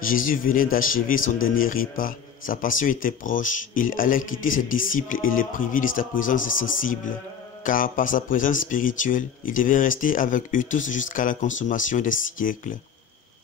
Jésus venait d'achever son dernier repas. Sa passion était proche. Il allait quitter ses disciples et les priver de sa présence sensible. Car par sa présence spirituelle, il devait rester avec eux tous jusqu'à la consommation des siècles.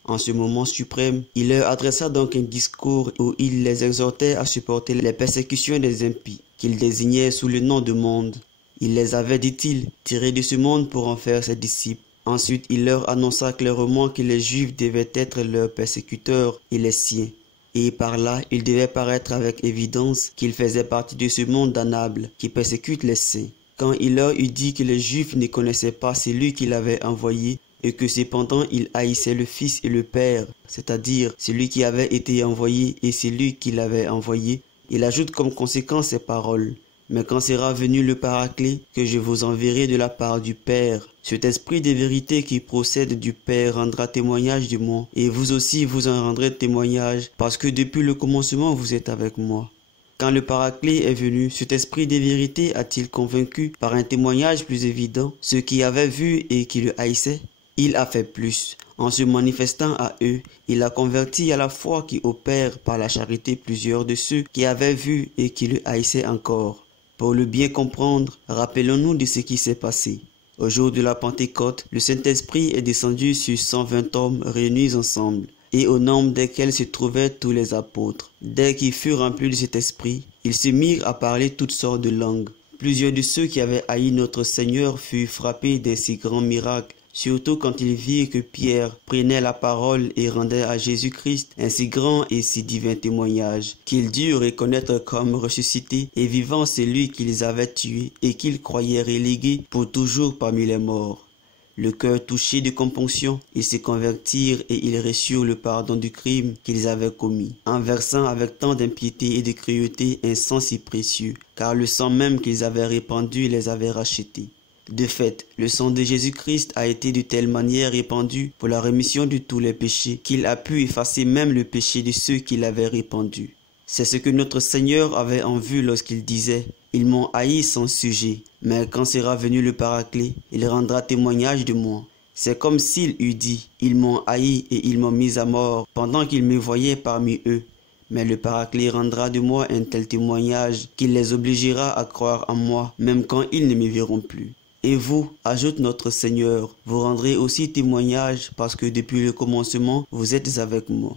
En ce moment suprême, il leur adressa donc un discours où il les exhortait à supporter les persécutions des impies, qu'il désignait sous le nom de monde. Il les avait, dit-il, tirés de ce monde pour en faire ses disciples. Ensuite, il leur annonça clairement que les Juifs devaient être leurs persécuteurs et les siens. Et par là, il devait paraître avec évidence qu'il faisait partie de ce monde damnable qui persécute les saints. Quand il leur eut dit que les Juifs ne connaissaient pas celui qu'il avait envoyé, et que cependant il haïssait le Fils et le Père, c'est-à-dire celui qui avait été envoyé et celui qui l'avait envoyé, il ajoute comme conséquence ces paroles. Mais quand sera venu le Paraclet, que je vous enverrai de la part du Père, cet esprit de vérité qui procède du Père rendra témoignage de moi, et vous aussi vous en rendrez témoignage, parce que depuis le commencement vous êtes avec moi. Quand le Paraclet est venu, cet esprit de vérité a-t-il convaincu par un témoignage plus évident ceux qui avaient vu et qui le haïssaient? Il a fait plus. En se manifestant à eux, il a converti à la foi qui opère par la charité plusieurs de ceux qui avaient vu et qui le haïssaient encore. Pour le bien comprendre, rappelons-nous de ce qui s'est passé. Au jour de la Pentecôte, le Saint-Esprit est descendu sur 120 hommes réunis ensemble, et au nombre desquels se trouvaient tous les apôtres. Dès qu'ils furent remplis de cet esprit, ils se mirent à parler toutes sortes de langues. Plusieurs de ceux qui avaient haï notre Seigneur furent frappés de si grands miracles, surtout quand ils virent que Pierre prenait la parole et rendait à Jésus-Christ un si grand et si divin témoignage, qu'ils durent reconnaître comme ressuscité et vivant celui qu'ils avaient tué et qu'ils croyaient relégué pour toujours parmi les morts. Le cœur touché de componction, ils se convertirent et ils reçurent le pardon du crime qu'ils avaient commis, en versant avec tant d'impiété et de cruauté un sang si précieux, car le sang même qu'ils avaient répandu les avait rachetés. De fait, le sang de Jésus-Christ a été de telle manière répandu pour la rémission de tous les péchés qu'il a pu effacer même le péché de ceux qui l'avaient répandu. C'est ce que notre Seigneur avait en vue lorsqu'il disait « Ils m'ont haï sans sujet, mais quand sera venu le Paraclet, il rendra témoignage de moi. » C'est comme s'il eût dit « Ils m'ont haï et ils m'ont mis à mort pendant qu'ils me voyaient parmi eux. » Mais le Paraclet rendra de moi un tel témoignage qu'il les obligera à croire en moi, même quand ils ne me verront plus. Et vous, ajoute notre Seigneur, vous rendrez aussi témoignage parce que depuis le commencement, vous êtes avec moi.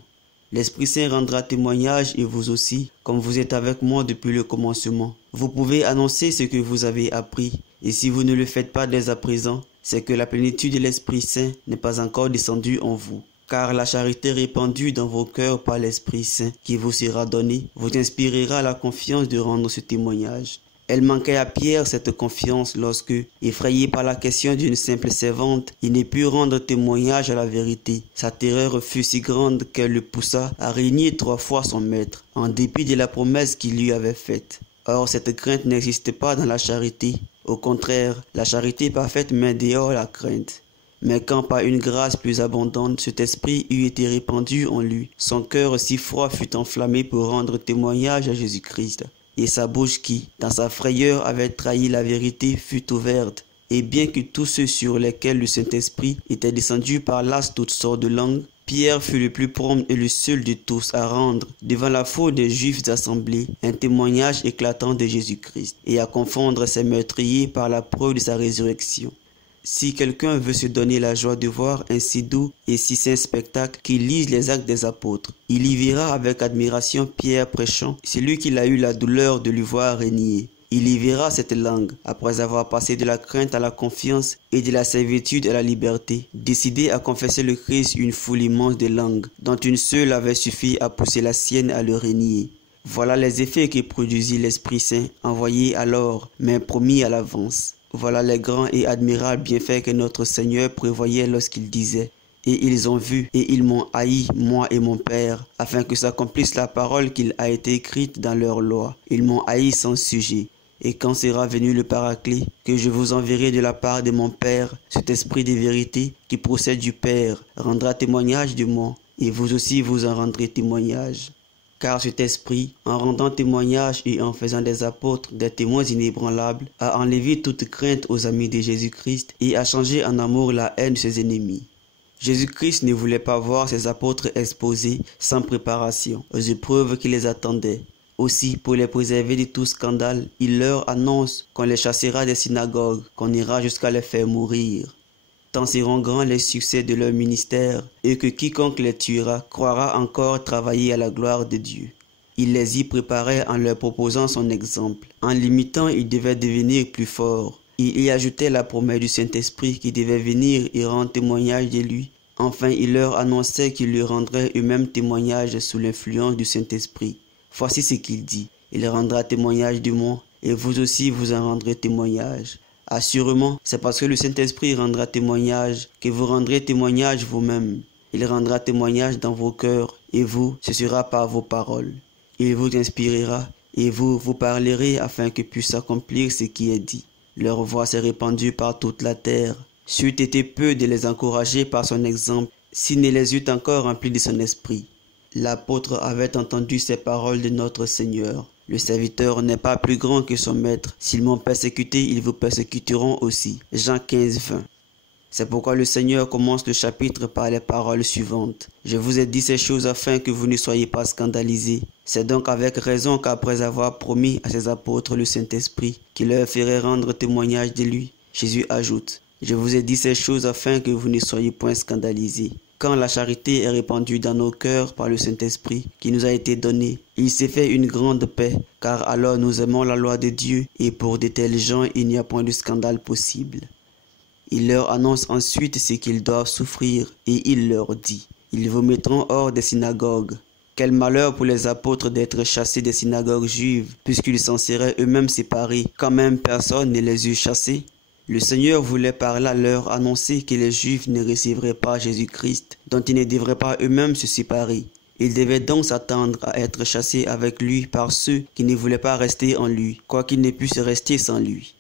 L'Esprit Saint rendra témoignage et vous aussi, comme vous êtes avec moi depuis le commencement. Vous pouvez annoncer ce que vous avez appris, et si vous ne le faites pas dès à présent, c'est que la plénitude de l'Esprit Saint n'est pas encore descendue en vous. Car la charité répandue dans vos cœurs par l'Esprit Saint qui vous sera donnée vous inspirera la confiance de rendre ce témoignage. Elle manquait à Pierre cette confiance lorsque, effrayé par la question d'une simple servante, il ne put rendre témoignage à la vérité. Sa terreur fut si grande qu'elle le poussa à régner 3 fois son maître, en dépit de la promesse qu'il lui avait faite. Or, cette crainte n'existe pas dans la charité. Au contraire, la charité parfaite met dehors la crainte. Mais quand par une grâce plus abondante cet esprit eut été répandu en lui, son cœur si froid fut enflammé pour rendre témoignage à Jésus-Christ. Et sa bouche qui, dans sa frayeur, avait trahi la vérité, fut ouverte. Et bien que tous ceux sur lesquels le Saint-Esprit était descendu parlassent toutes sortes de langues, Pierre fut le plus prompt et le seul de tous à rendre, devant la foule des Juifs assemblés, un témoignage éclatant de Jésus-Christ, et à confondre ses meurtriers par la preuve de sa résurrection. Si quelqu'un veut se donner la joie de voir un si doux et si saint spectacle, qu'il lise les actes des apôtres. Il y verra avec admiration Pierre prêchant, celui qu'il a eu la douleur de lui voir régner. Il y verra cette langue, après avoir passé de la crainte à la confiance et de la servitude à la liberté, décidé à confesser le Christ une foule immense de langues, dont une seule avait suffi à pousser la sienne à le régner. Voilà les effets que produisit l'Esprit Saint, envoyé alors, mais promis à l'avance. Voilà les grands et admirables bienfaits que notre Seigneur prévoyait lorsqu'il disait « Et ils ont vu, et ils m'ont haï, moi et mon Père, afin que s'accomplisse la parole qu'il a été écrite dans leur loi. Ils m'ont haï sans sujet. Et quand sera venu le Paraclet, que je vous enverrai de la part de mon Père, cet esprit de vérité qui procède du Père, rendra témoignage de moi, et vous aussi vous en rendrez témoignage. » Car cet esprit, en rendant témoignage et en faisant des apôtres des témoins inébranlables, a enlevé toute crainte aux amis de Jésus-Christ et a changé en amour la haine de ses ennemis. Jésus-Christ ne voulait pas voir ses apôtres exposés sans préparation aux épreuves qui les attendaient. Aussi, pour les préserver de tout scandale, il leur annonce qu'on les chassera des synagogues, qu'on ira jusqu'à les faire mourir. Tant seront grands les succès de leur ministère, et que quiconque les tuera croira encore travailler à la gloire de Dieu. Il les y préparait en leur proposant son exemple. En l'imitant, il devait devenir plus fort. Il y ajoutait la promesse du Saint-Esprit qui devait venir et rendre témoignage de lui. Enfin, il leur annonçait qu'il lui rendrait eux-mêmes témoignage sous l'influence du Saint-Esprit. Voici ce qu'il dit. Il rendra témoignage de moi, et vous aussi vous en rendrez témoignage. Assurément, c'est parce que le Saint-Esprit rendra témoignage que vous rendrez témoignage vous-même. Il rendra témoignage dans vos cœurs, et vous, ce sera par vos paroles. Il vous inspirera, et vous parlerez afin que puisse s'accomplir ce qui est dit. Leur voix s'est répandue par toute la terre. C'eût été peu de les encourager par son exemple, s'il ne les eût encore remplis de son esprit. L'apôtre avait entendu ces paroles de notre Seigneur. Le serviteur n'est pas plus grand que son maître. S'ils m'ont persécuté, ils vous persécuteront aussi. Jean 15, 20. C'est pourquoi le Seigneur commence le chapitre par les paroles suivantes. Je vous ai dit ces choses afin que vous ne soyez pas scandalisés. C'est donc avec raison qu'après avoir promis à ses apôtres le Saint-Esprit, qui leur ferait rendre témoignage de lui, Jésus ajoute, je vous ai dit ces choses afin que vous ne soyez point scandalisés. Quand la charité est répandue dans nos cœurs par le Saint-Esprit qui nous a été donné, il s'est fait une grande paix, car alors nous aimons la loi de Dieu et pour de tels gens il n'y a point de scandale possible. Il leur annonce ensuite ce qu'ils doivent souffrir et il leur dit, ils vous mettront hors des synagogues. Quel malheur pour les apôtres d'être chassés des synagogues juives, puisqu'ils s'en seraient eux-mêmes séparés, quand même personne ne les eût chassés. Le Seigneur voulait par là leur annoncer que les Juifs ne recevraient pas Jésus-Christ, dont ils ne devraient pas eux-mêmes se séparer. Ils devaient donc s'attendre à être chassés avec lui par ceux qui ne voulaient pas rester en lui, quoiqu'ils ne puissent rester sans lui.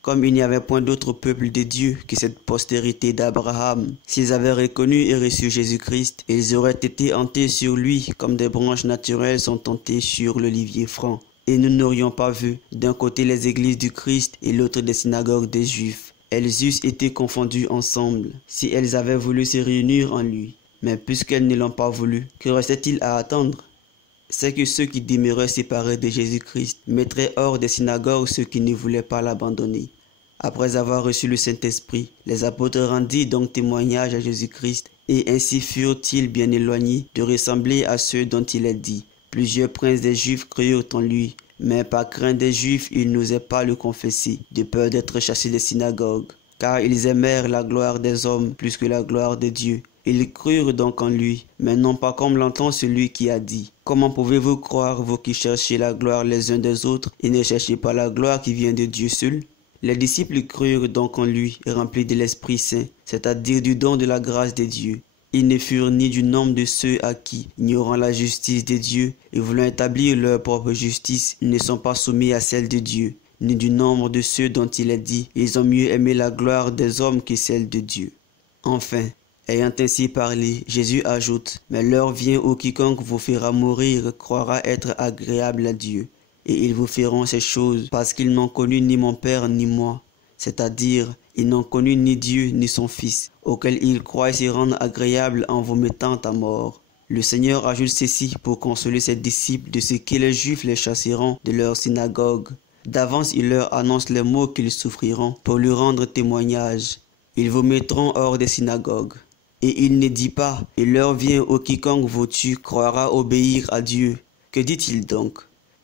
Comme il n'y avait point d'autre peuple de Dieu que cette postérité d'Abraham, s'ils avaient reconnu et reçu Jésus-Christ, ils auraient été hantés sur lui comme des branches naturelles sont hantées sur l'olivier franc. Et nous n'aurions pas vu d'un côté les églises du Christ et l'autre des synagogues des Juifs. Elles eussent été confondues ensemble si elles avaient voulu se réunir en lui. Mais puisqu'elles ne l'ont pas voulu, que restait-il à attendre? C'est que ceux qui demeuraient séparés de Jésus-Christ mettraient hors des synagogues ceux qui ne voulaient pas l'abandonner. Après avoir reçu le Saint-Esprit, les apôtres rendirent donc témoignage à Jésus-Christ et ainsi furent-ils bien éloignés de ressembler à ceux dont il est dit. Plusieurs princes des Juifs crurent en lui, mais par crainte des Juifs, ils n'osaient pas le confesser, de peur d'être chassés des synagogues, car ils aimèrent la gloire des hommes plus que la gloire de Dieu. Ils crurent donc en lui, mais non pas comme l'entend celui qui a dit. Comment pouvez-vous croire, vous qui cherchez la gloire les uns des autres, et ne cherchez pas la gloire qui vient de Dieu seul? Les disciples crurent donc en lui, remplis de l'Esprit Saint, c'est-à-dire du don de la grâce de Dieu. Ils ne furent ni du nombre de ceux à qui, ignorant la justice de Dieu et voulant établir leur propre justice, ils ne sont pas soumis à celle de Dieu, ni du nombre de ceux dont il est dit, ils ont mieux aimé la gloire des hommes que celle de Dieu. Enfin, ayant ainsi parlé, Jésus ajoute, mais l'heure vient où quiconque vous fera mourir croira être agréable à Dieu, et ils vous feront ces choses parce qu'ils n'ont connu ni mon Père ni moi. C'est-à-dire, ils n'ont connu ni Dieu ni son Fils, auquel ils croient se rendre agréable en vous mettant à mort. Le Seigneur ajoute ceci pour consoler ses disciples de ce que les Juifs les chasseront de leur synagogue. D'avance, il leur annonce les maux qu'ils souffriront pour lui rendre témoignage. Ils vous mettront hors des synagogues. Et il ne dit pas, il leur vient où quiconque vous tue croira obéir à Dieu. Que dit-il donc?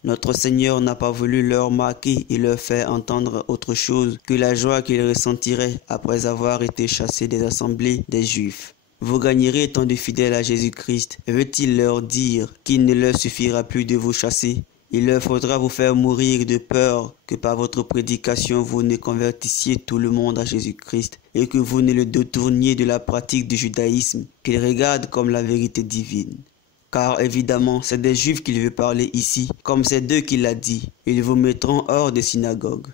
Notre Seigneur n'a pas voulu leur marquer et leur faire entendre autre chose que la joie qu'ils ressentiraient après avoir été chassés des assemblées des Juifs. Vous gagnerez tant de fidèles à Jésus-Christ. Veut-il leur dire qu'il ne leur suffira plus de vous chasser? Il leur faudra vous faire mourir de peur que par votre prédication vous ne convertissiez tout le monde à Jésus-Christ et que vous ne le détourniez de la pratique du judaïsme qu'il regarde comme la vérité divine. Car évidemment, c'est des Juifs qu'il veut parler ici, comme c'est d'eux qu'il a dit. Ils vous mettront hors des synagogues.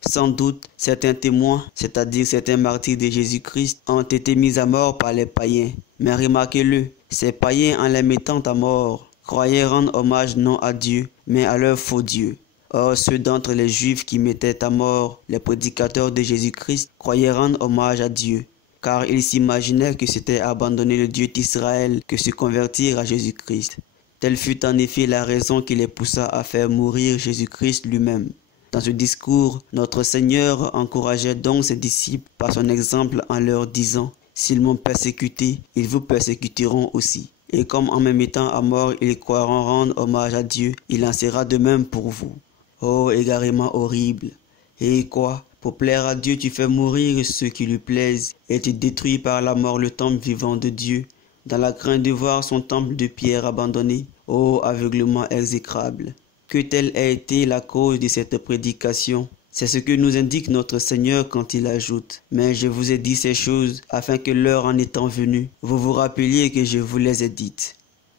Sans doute, certains témoins, c'est-à-dire certains martyrs de Jésus-Christ, ont été mis à mort par les païens. Mais remarquez-le, ces païens, en les mettant à mort, croyaient rendre hommage non à Dieu, mais à leur faux Dieu. Or, ceux d'entre les Juifs qui mettaient à mort les prédicateurs de Jésus-Christ croyaient rendre hommage à Dieu, car ils s'imaginaient que c'était abandonner le Dieu d'Israël que se convertir à Jésus-Christ. Telle fut en effet la raison qui les poussa à faire mourir Jésus-Christ lui-même. Dans ce discours, notre Seigneur encourageait donc ses disciples par son exemple en leur disant « S'ils m'ont persécuté, ils vous persécuteront aussi. Et comme en me mettant à mort, ils croiront rendre hommage à Dieu, il en sera de même pour vous. » Oh, égarement horrible! Et quoi? Pour plaire à Dieu, tu fais mourir ceux qui lui plaisent, et tu détruis par la mort le temple vivant de Dieu, dans la crainte de voir son temple de pierre abandonné. Oh, aveuglement exécrable! Que telle a été la cause de cette prédication? C'est ce que nous indique notre Seigneur quand il ajoute « Mais je vous ai dit ces choses, afin que l'heure en étant venue, vous vous rappeliez que je vous les ai dites. »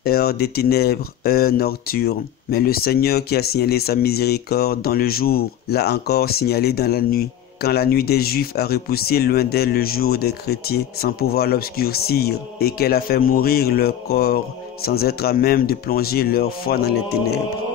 Heure des ténèbres, heure nocturne. Mais le Seigneur qui a signalé sa miséricorde dans le jour, l'a encore signalé dans la nuit. Quand la nuit des Juifs a repoussé loin d'elle le jour des chrétiens sans pouvoir l'obscurcir, et qu'elle a fait mourir leur corps sans être à même de plonger leur foi dans les ténèbres.